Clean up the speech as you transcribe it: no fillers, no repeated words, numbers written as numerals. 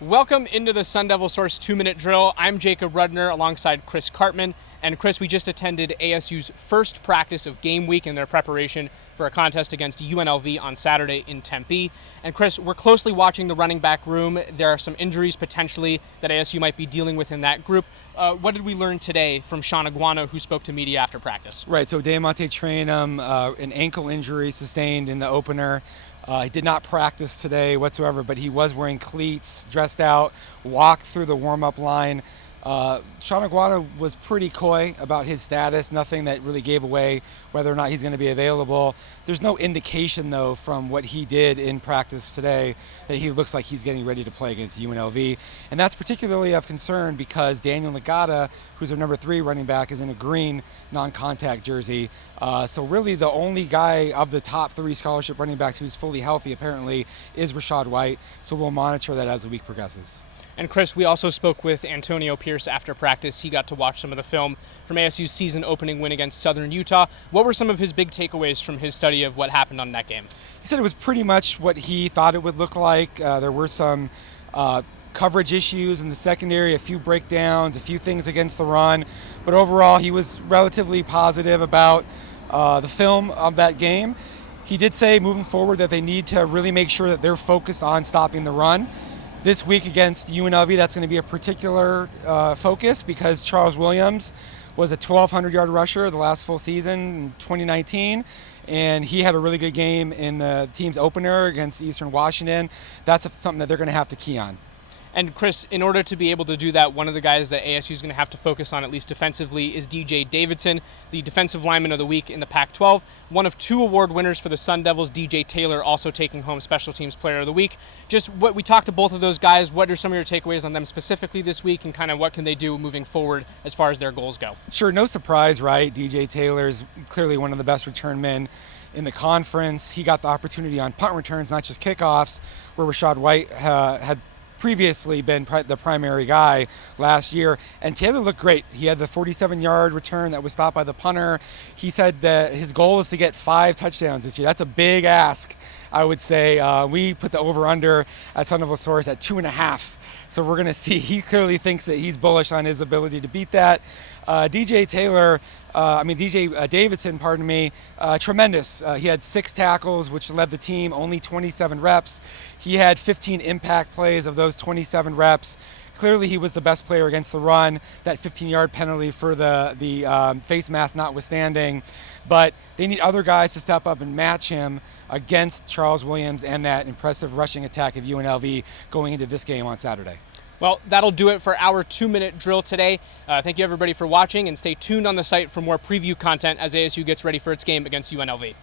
Welcome into the Sun Devil Source 2-minute drill. I'm Jacob Rudner alongside Chris Cartman. And Chris, we just attended ASU's first practice of game week in their preparation for a contest against UNLV on Saturday in Tempe. And Chris, we're closely watching the running back room. There are some injuries potentially that ASU might be dealing with in that group. What did we learn today from Sean Iguana, who spoke to media after practice? Right, so DeaMonte Trayanum, an ankle injury sustained in the opener. He did not practice today whatsoever, but he was wearing cleats, dressed out, walked through the warm-up line. Sean Iguana was pretty coy about his status, nothing that really gave away whether or not he's going to be available. There's no indication, though, from what he did in practice today that he looks like he's getting ready to play against UNLV. And that's particularly of concern because Daniyel Ngata, who's their number 3 running back, is in a green non-contact jersey. So really the only guy of the top 3 scholarship running backs who's fully healthy, apparently, is Rachaad White. So we'll monitor that as the week progresses. And Chris, we also spoke with Antonio Pierce after practice. He got to watch some of the film from ASU's season opening win against Southern Utah. What were some of his big takeaways from his study of what happened on that game? He said it was pretty much what he thought it would look like. There were some coverage issues in the secondary, a few breakdowns, a few things against the run. But overall, he was relatively positive about the film of that game. He did say moving forward that they need to really make sure that they're focused on stopping the run. This week against UNLV, that's going to be a particular focus because Charles Williams was a 1,200-yard rusher the last full season in 2019, and he had a really good game in the team's opener against Eastern Washington. That's something that they're going to have to key on. And Chris, in order to be able to do that, one of the guys that ASU is going to have to focus on, at least defensively, is DJ Davidson, the defensive lineman of the week in the Pac-12. One of 2 award winners for the Sun Devils, DJ Taylor, also taking home Special Teams Player of the Week. Just what we talked to both of those guys, what are some of your takeaways on them specifically this week, and kind of what can they do moving forward as far as their goals go? Sure, no surprise, right? DJ Taylor's clearly one of the best return men in the conference. He got the opportunity on punt returns, not just kickoffs, where Rachaad White had previously been the primary guy last year, and Taylor looked great. He had the 47-yard return that was stopped by the punter. He said that his goal is to get 5 touchdowns this year. That's a big ask, I would say. We put the over-under at Sun Devil Source at 2.5. So we're going to see. He clearly thinks that he's bullish on his ability to beat that. DJ Davidson, tremendous. He had 6 tackles, which led the team, only 27 reps. He had 15 impact plays of those 27 reps. Clearly, he was the best player against the run. That 15-yard penalty for the face mask notwithstanding. But they need other guys to step up and match him against Charles Williams and that impressive rushing attack of UNLV going into this game on Saturday. Well, that'll do it for our 2-minute drill today. Thank you, everybody, for watching, and stay tuned on the site for more preview content as ASU gets ready for its game against UNLV.